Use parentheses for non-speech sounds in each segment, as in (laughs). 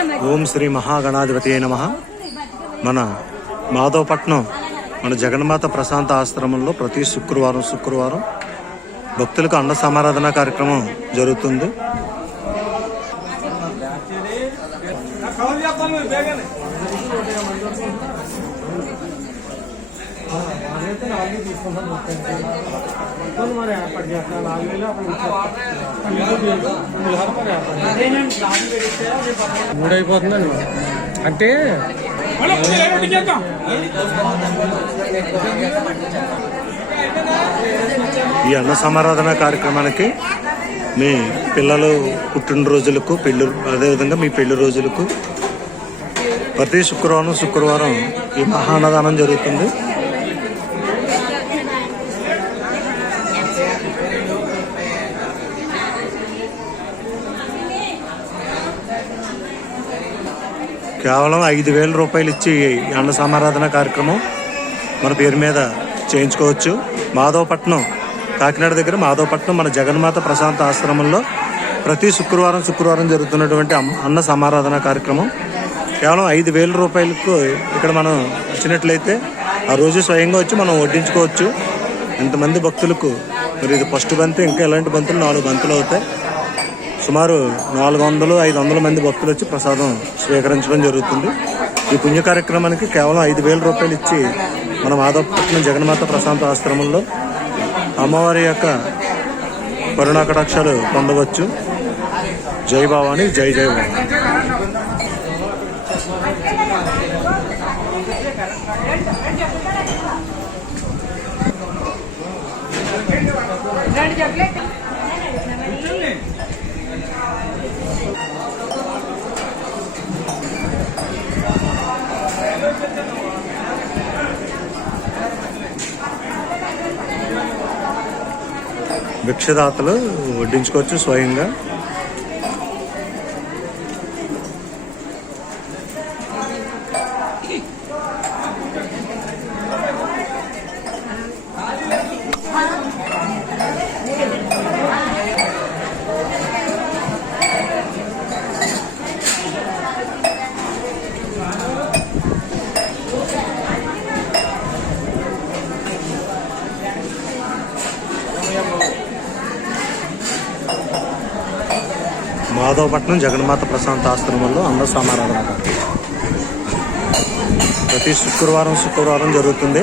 ఓం శ్రీ మహాగణాధిపతి నమ. మన మాధవపట్నం మన జగన్మాత ప్రశాంత ఆశ్రమంలో ప్రతి శుక్రవారం శుక్రవారం భక్తులకు అన్న సమారాధన కార్యక్రమం జరుగుతుంది. మరి ఏర్పాటు చేస్తున్నా నాలుగు వేలు అప్పుడు మూడు అయిపోతుందండి అంటే ఈ అన్న సమారాధన కార్యక్రమానికి మీ పిల్లలు పుట్టినరోజులకు పెళ్ళి అదేవిధంగా మీ పెళ్ళి రోజులకు ప్రతి శుక్రవారం శుక్రవారం ఈ మహాన్నదానం జరుగుతుంది. కేవలం ఐదు వేల రూపాయలు ఇచ్చి ఈ అన్న సమారాధన కార్యక్రమం మన పేరు మీద చేయించుకోవచ్చు. మాధవపట్నం కాకినాడ దగ్గర మాధవపట్నం మన జగన్మాత ప్రశాంత ఆశ్రమంలో ప్రతి శుక్రవారం శుక్రవారం జరుగుతున్నటువంటి అన్న సమారాధన కార్యక్రమం. కేవలం ఐదు వేల రూపాయలకు ఇక్కడ మనం వచ్చినట్లయితే ఆ రోజు స్వయంగా వచ్చి మనం వడ్డించుకోవచ్చు. ఇంతమంది భక్తులకు మరి ఇది ఫస్ట్ బంతి ఇంకా ఎలాంటి బంతులు? నాలుగు బంతులు అవుతాయి. సుమారు నాలుగు వందలు ఐదు వందల మంది భక్తులు వచ్చి ప్రసాదం స్వీకరించడం జరుగుతుంది. ఈ పుణ్య కార్యక్రమానికి కేవలం ఐదు వేల రూపాయలు ఇచ్చి మన మాధవపట్నం జగన్మాత ప్రశాంత ఆశ్రమంలో అమ్మవారి యొక్క కరుణాకటాక్షాలు పొందవచ్చు. జై భవాని జై జై భవాని. భిక్షదాతలు వడ్డించుకోవచ్చు స్వయంగా. మాధవపట్నం జగన్మాత ప్రశాంత ఆశ్రమంలో అన్న సమారాధన ప్రతి శుక్రవారం శుక్రవారం జరుగుతుంది.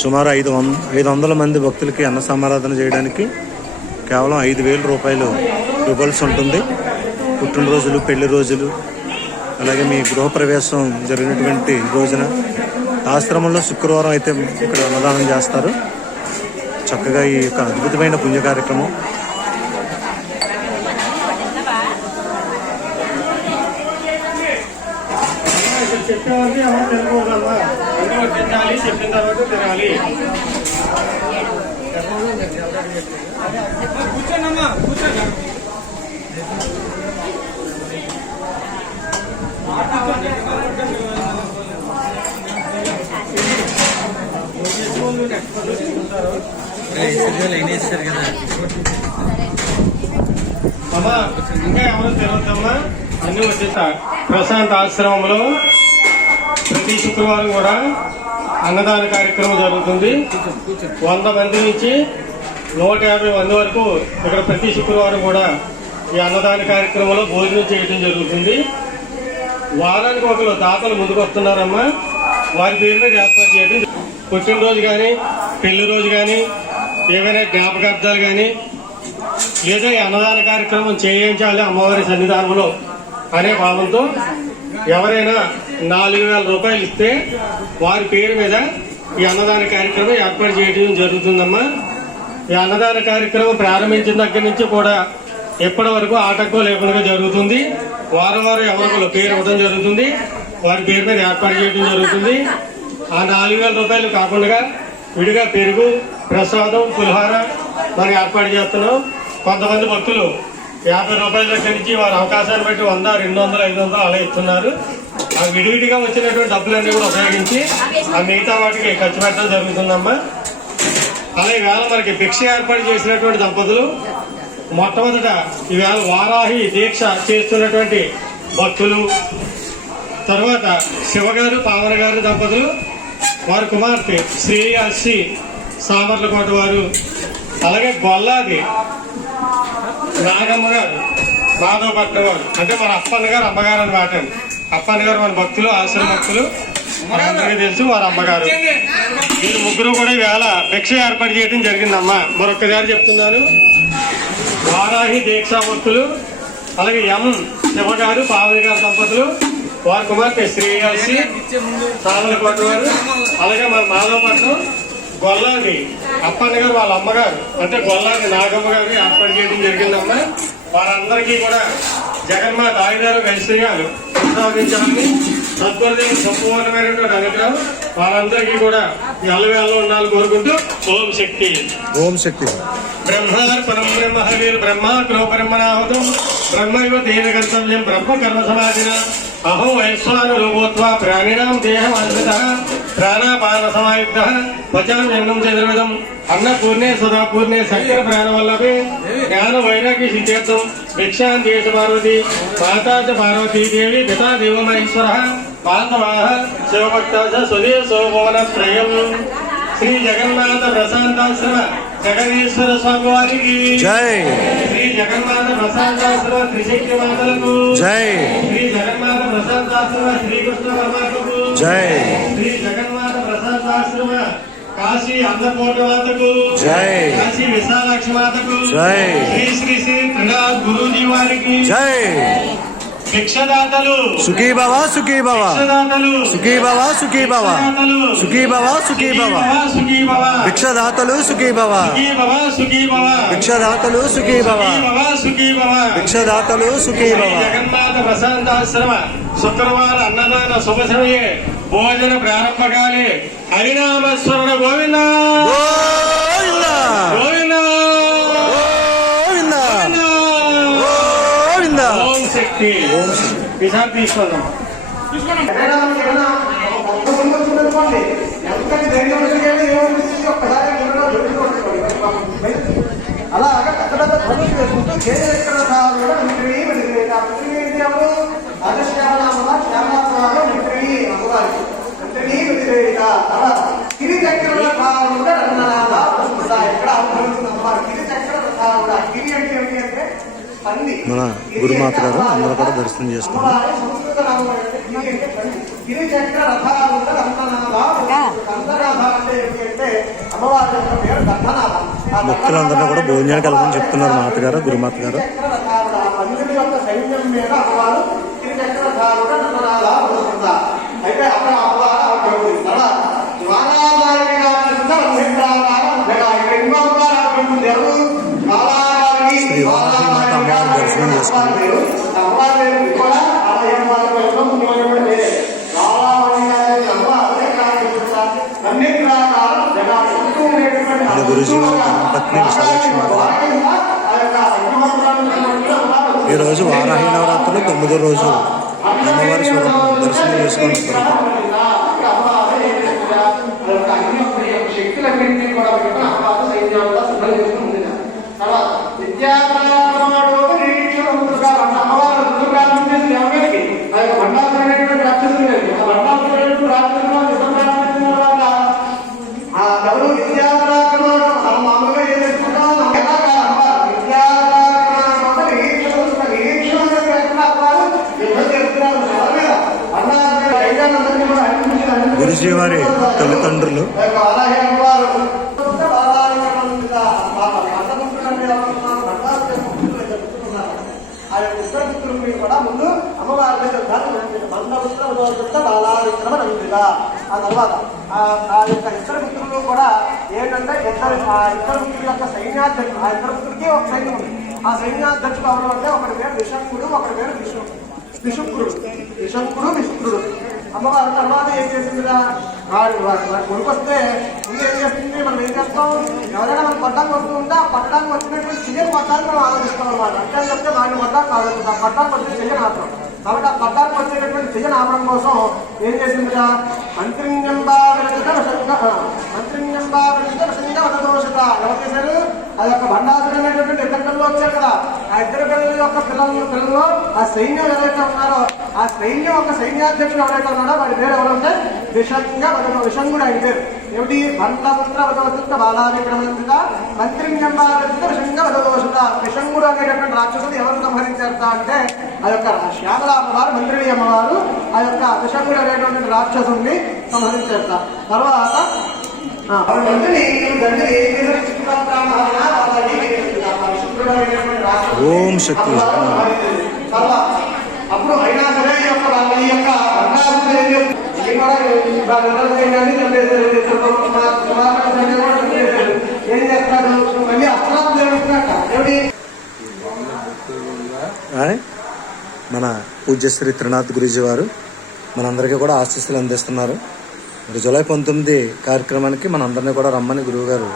సుమారు ఐదు వంద ఐదు వందల మంది భక్తులకి అన్న సమారాధన చేయడానికి కేవలం ఐదు వేల రూపాయలు ఇవ్వాల్సి ఉంటుంది. పుట్టినరోజులు పెళ్ళి రోజులు అలాగే మీ గృహప్రవేశం జరిగినటువంటి రోజున ఆశ్రమంలో శుక్రవారం అయితే ఇక్కడ అన్నదానం చేస్తారు. చక్కగా ఈ యొక్క అద్భుతమైన పుణ్య కార్యక్రమం. చెప్పిన తర్వాత తినాలి కూర్చోనమ్మా కూర్చోండి అమ్మా ఇంకా ఎవరు తెలియదమ్మా అన్ని వచ్చేసా ప్రశాంత్ ఆశ్రమంలో ప్రతి శుక్రవారం కూడా అన్నదాన కార్యక్రమం జరుగుతుంది. వంద మంది నుంచి నూట యాభై మంది వరకు ఇక్కడ ప్రతి శుక్రవారం కూడా ఈ అన్నదాన కార్యక్రమంలో భోజనం చేయడం జరుగుతుంది. వారానికి ఒకరు దాతలు ముందుకు వస్తున్నారమ్మా. వారి పేరు మీద ఏర్పాటు చేయడం పుట్టినరోజు కానీ పెళ్ళి రోజు కానీ ఏవైనా జ్ఞాపకార్థాలు కానీ లేదా ఈ అన్నదాన కార్యక్రమం చేయించాలి అమ్మవారి సన్నిధానంలో అనే భావంతో ఎవరైనా నాలుగు వేల రూపాయలు ఇస్తే వారి పేరు మీద ఈ అన్నదాన కార్యక్రమం ఏర్పాటు చేయడం జరుగుతుందమ్మా. ఈ అన్నదాన కార్యక్రమం ప్రారంభించిన దగ్గర నుంచి కూడా ఎప్పటి వరకు ఆటంకం లేకుండా జరుగుతుంది. వారం వారం ఎవరికో పేరు ఇవ్వడం జరుగుతుంది. వారి పేరు మీద ఏర్పాటు చేయడం జరుగుతుంది. ఆ నాలుగు వేల రూపాయలు కాకుండా విడిగా పెరుగు ప్రసాదం పులిహార మనం ఏర్పాటు చేస్తున్నాం. కొంతమంది భక్తులు యాభై రూపాయల దగ్గర నుంచి వారి అవకాశాన్ని బట్టి వంద రెండు వందలు ఐదు వందలు అలా ఇస్తున్నారు. ఆ విడివిడిగా వచ్చినటువంటి డబ్బులన్నీ కూడా ఉపయోగించి ఆ మిగతా వాటికి ఖర్చు పెట్టడం జరుగుతుందమ్మా. అలాగే ఈవేళ మనకి భిక్ష ఏర్పాటు చేసినటువంటి దంపతులు మొట్టమొదట ఈవేళ వారాహి దీక్ష చేస్తున్నటువంటి భక్తులు తర్వాత శివగారు పావన గారు దంపతులు వారి కుమార్తె శ్రేయాసి సామర్లకోట వారు అలాగే గొల్లాది నాగమ్మ గారు. మాధవ వారు అంటే మన అప్పన్న గారు అమ్మగారు అనమాట అప్పన్న గారు మన భక్తులు ఆశ్రమ భక్తులు. మనందరికీ తెలుసు వారు అమ్మగారు. వీరు ముగ్గురు కూడా ఇవాళ భిక్ష ఏర్పాటు చేయడం జరిగిందమ్మా. మరొకసారి చెప్తున్నాను. వారాహి దీక్షామూర్తులు అలాగే ఎం శివగారు పావని గారు దంపతులు వారి కుమార్తె శ్రేయాసి సామలకోట వారు అలాగే మన మాధవపట్నం గొల్లాది అప్పన్న గారు వాళ్ళ అమ్మగారు. అంటే గొల్లాది నాగమ్మ గారిని ఏర్పాటు చేయడం జరిగిందమ్మా. వారందరికీ కూడా జగన్మాత ఆయుధాలు ఐశ్వర్యాలు ప్రసాదించాలని సత్వరదేవి సంపూర్ణమైనటువంటి అనుగ్రహం వారందరికీ కూడా ఎల్లవేళలో ఉండాలని కోరుకుంటూ ఓం శక్తి. ఓం శక్తి. బ్రహ్మార్పణం బ్రహ్మ హవిర్ బ్రహ్మాగ్రో బ్రహ్మణాహుతం బ్రహ్మైవ తేన కర్తవ్యం బ్రహ్మ కర్మ సమాధిన. అహో వైశ్వాను రూపోత్వా ప్రాణినాం దేహం అద్భుత ప్రాణాపాన సమాయుక్త పచామ్యన్నం చతుర్విధం అన్నపూర్ణే సదాపూర్ణే సకల ప్రాణవల్లభే జ్ఞాన వైరాగ్య సిద్ధ్యర్థం భిక్షాం దేశ పార్వతి మాతా చ పార్వతీ దేవి పితా దేవ మహేశ్వర బాంధవాః శివభక్తా స్వదేశో భువన త్రయం శ్రీ జగన్నాథ ప్రశాంతాశ్రమ జగదీశ్వర స్వామి వారికి జై శ్రీ జగన్నాథ ప్రశాంతాశ్రమ త్రిశక్తి మాతలకు జై శ్రీ జగన్నాథ ప్రశాంతాశ్రమ శ్రీకృష్ణ పరమాత్మకు జై శ్రీ జగన్నాథ ప్రశాంతాశ్రమ కాశీ అన్నపూర్ణ మాతకు జై కాశీ విశాలాక్షి మాతకు జై. శ్రీ శ్రీ శ్రీ త్రినాథ్ గురూజీ వారికి జై భిక్షదాతలు సుఖీ భవ సుఖీ భవ. సుఖీ భవ సుఖీ భవ. సుఖీ భవ సుఖీ భవ. భిక్షదాతలు సుఖీ భవ. భిక్షదాతలు సుఖీ భవ. భిక్షదాతలు సుఖీ భవ. జగన్నాథ ప్రశాంతాశ్రమ శుక్రవార అన్నదాన శుభ సమయే భోజన ప్రారంభకాలే. గోవింద. గోవింద. గోవింద. అమ్మగారు మంత్రి వ్యతిరేక అలా మన గురుమాత గారు అందరూ కూడా దర్శనం చేసుకున్నారు భక్తులందరినీ కూడా భోజనానికి వెళ్ళమని చెప్తున్నారు మాత గారు గురుమాత గారు. చక్రరథారుడు ఆ పందిరి యొక్క సైన్యం మీద అమ్మవారు త్రిచక్రధారుడు నన్ననాథ వస్తుందా అయితే అక్కడ అమ్మవారు ఆవిడ ఉంది అలా జ్వాలామాలిని గారి అంధకారం ఇక్కడ ఎన్నో అమ్మవారు ఆవిడ ఎవరు జ్వాలామాలిని శ్రీ వారాహి మాత అమ్మవారి దర్శనం చేసుకున్నారు. అమ్మవారి పేరు కూడా ఆలయ అమ్మవారి యొక్క ముఖ్యమైనటువంటి పేరే జ్వాలామాలిని గారి అమ్మ అదే కారణం అన్ని గ్రహాలు జగాలు చుట్టూ మన గురుజీ వారి ధర్మపత్ని విశాలాక్షి మాత గారు. ఈరోజు వారాహి నవరాత్రులు తొమ్మిదో రోజు. అమ్మవారి స్వరూపం దర్శనం చేసుకుంటున్నారు శక్తులన్నింటినీ కూడా పెట్టుకుని అమ్మవారు సైన్యాలుగా సిద్ధం చేసుకుని ఉంది తర్వాత విద్యాపరాడు నిరీక్షణ అమ్మవారు రుద్రకాల నుంచి శ్రీరాముడికి ఆ యొక్క మండలాలైనటువంటి రాక్షసులు లేదు ఆ మండలాలైనటువంటి రాక్షసులు యుద్ధప్రారంభించిన తర్వాత ఆ ఎవరు విద్యాపరాక్రమణం మనం మామూలుగా ఏం చేసుకుంటాం ఎలా కాదు అమ్మవారు విద్యాపరాక్రమణం అంటే నిరీక్షణ వస్తుంది. నిరీక్షణ అనేది లేకుండా అమ్మవారు యుద్ధం చేస్తున్నారు ఎవరి మీద అన్నారు సైన్యాలందరినీ కూడా అనిపించి గురుజీ వారి తల్లిదండ్రులు. అలాగే ఆ యొక్క కూడా ముందు అమ్మవారి మీద మందపుత్ర బాలావిక్రమ నందిగా ఆ తర్వాత ఆ ఆ యొక్క ఇద్దరు కూడా ఏంటంటే ఇద్దరు ఆ ఇద్దరు యొక్క సైన్యాధ్యక్షుడు ఆ ఇద్దరు ఒక సైన్యం ఉంది. ఆ సైన్యాధ్యక్షుడు ఎవరు అంటే ఒకరి పేరు విషంకుడు ఒకరి పేరు విషు విశుక్రుడు విశంకుడు విశుక్రుడు అమ్మవారు తర్వాత ఏం చేసిందిరా వాడు వాడు ముందు ఏం చేస్తుంది? మనం ఏం చేస్తాం? ఎవరైనా మనం పట్టడానికి వస్తూ ఉంటే ఆ పట్టడానికి వచ్చినటువంటి చెయ్యని పడ్డానికి మనం ఆలోచిస్తాం అనమాట అంటే చెప్తే వాడిని పడ్డానికి ఆలోచిస్తాం. పట్టానికి వచ్చి చెయ్యని ఆపడం కాబట్టి ఆ పట్టానికి వచ్చేటటువంటి చెయ్యని ఆపడం కోసం ఏం చేసిందిరా మంత్రింజంబా మంత్రింజంబా దోషత. ఎవరు చేశారు? ఆ యొక్క బండాసుడు ఇద్దరు పిల్లలు వచ్చారు కదా. ఆ ఇద్దరు పిల్లల యొక్క పిల్లల పిల్లలు ఆ సైన్యం ఎవరైతే ఉన్నారో ఆ సైన్యం ఒక సైన్యాధ్యక్షుడు ఎవరైతే ఉన్నాడో వాడి పేరు ఎవరంటే విషంగా విషంగుడు ఆయన పేరు. ఏమిటి? బండపుత్ర వదవసుత బాలావిక్రమంతుక మంత్రిణ్యంబారత విషంగా వదవసుత విషంగుడు అనేటటువంటి రాక్షసుడు ఎవరు సంహరించారట అంటే ఆ యొక్క శ్యామల అమ్మవారు మంత్రిణి అమ్మవారు ఆ యొక్క విషంగుడు అనేటువంటి రాక్షసుని సంహరించారట. తర్వాత మంత్రిని రాక్షసుని ఓం శక్తి. తర్వాత అప్పుడు అయినా సరే ఈ యొక్క వాళ్ళ ఈ యొక్క బండాసుడు ఏం చేస్తారు? ఇది కూడా వాళ్ళ సైన్యాన్ని చంపేశారు. కుమార్తె సైన్యాన్ని కూడా చంపేశారు. ఏం మళ్ళీ అస్త్రాలు జరుగుతున్నట్ట ఏమిటి మన పూజ్యశ్రీ త్రినాథ్ గురూజీ వారు మనందరికీ కూడా ఆశీస్సులు అందిస్తున్నారు మరి జూలై పంతొమ్మిది కార్యక్రమానికి మనందరినీ కూడా రమ్మని గురువు గారు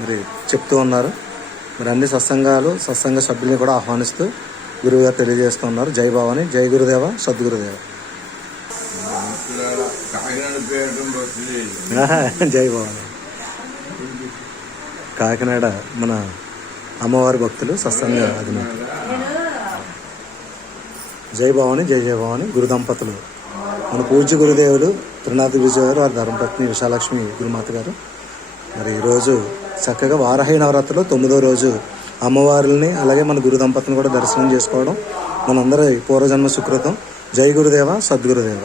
మరి చెప్తూ ఉన్నారు మరి అన్ని సత్సంగాలు సత్సంగ సభ్యుల్ని కూడా ఆహ్వానిస్తూ గురువుగారు తెలియజేస్తున్నారు తెలియజేస్తూ ఉన్నారు జై భవాని జై గురుదేవ సద్గురుదేవ (laughs) జై భవాని కాకినాడ మన అమ్మవారి భక్తులు సత్సంగ అధినేత. జై భవాని జై జయ భవాని గురు దంపతులు. మన పూజ్య గురుదేవులు త్రినాథ విజయ గారు వారి ధర్మపత్ని విశాలక్ష్మి గురుమాత గారు. మరి ఈరోజు చక్కగా వారాహి నవరాత్రిలో తొమ్మిదో రోజు అమ్మవారిని అలాగే మన గురు దంపతులను కూడా దర్శనం చేసుకోవడం మనందరి పూర్వజన్మ సుకృతం. జై గురుదేవ సద్గురుదేవ.